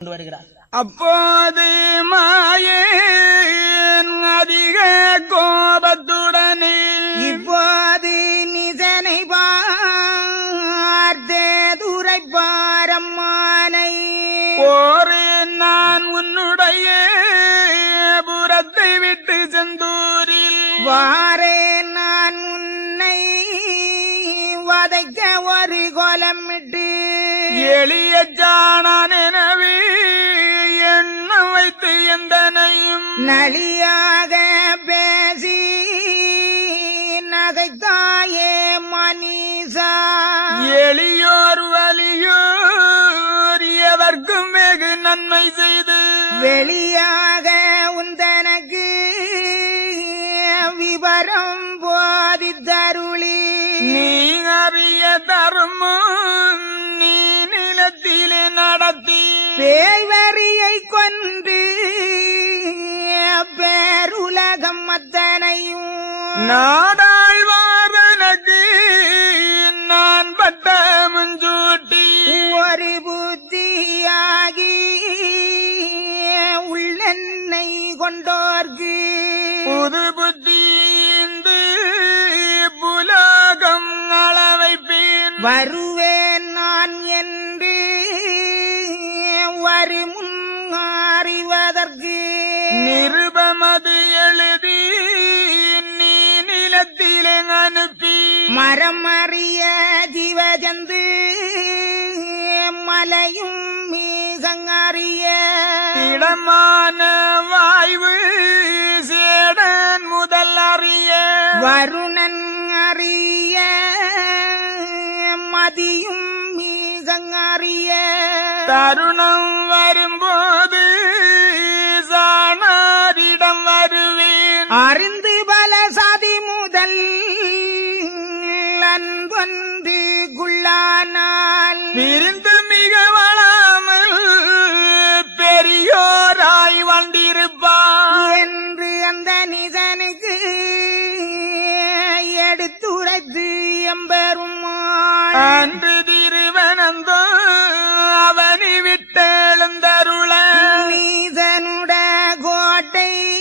வருகிறார். அப்போது மாயன் அதிக கோபத்துடனே இப்போது நிசனை பார்த்தே துரைப்பாரம்மானை போரே நான் உன்னுடைய புறத்தை விட்டு செந்தூரில் வாரே நான் உன்னை வதைக்க ஒரு கோலமிட்டு எளிய ஜானான் எனவே எண்ணம் வைத்து எந்தனையும் நலியாக பேசி நகைத்தாயே மனிஷா எளியோர் வலியோர் எவர்க்கும் வெகு நன்மை செய்து வெளியாக உந்தனக்கு விவரம் போதித்தருளி நீ அறிய தருமும் நீ நிலத்திலே நடத்தி பேய்வரியை கொன்று பேருலகம் அத்தனையும் நாடாழ்வாரனுக்கு நான் பட்ட முஞ்சூட்டி ஒரு புத்தியாகி உள்ளெண்ணை கொண்டோர்க்கு புது புத்திந்து புலோகம் அளவைப்பேன் வருவேன் நான் என்று வருமுன் அறிவதற்கு நிருபமது எழுதி நீ நிலத்திலே அனுப்பி மரம் அறிய ஜீவஜந்து மலையும் மீகங்கறிய இடமான வாய்வு சேடன் முதல் அறிய வருணன் அறிய மதியும் மீகங்கறிய தருணம் வரும்போது சாணாரிடம் வருவேன் அறிந்து பல சாதி முதல் அன்பொன்று குள்ளானால் விருந்து மிக வளாமல் பெரியோராய் வந்திருப்பார் என்று அந்த நிதனுக்கு எடுத்துரைத்து எம்பெருமான் அன்று திருவனந்தோ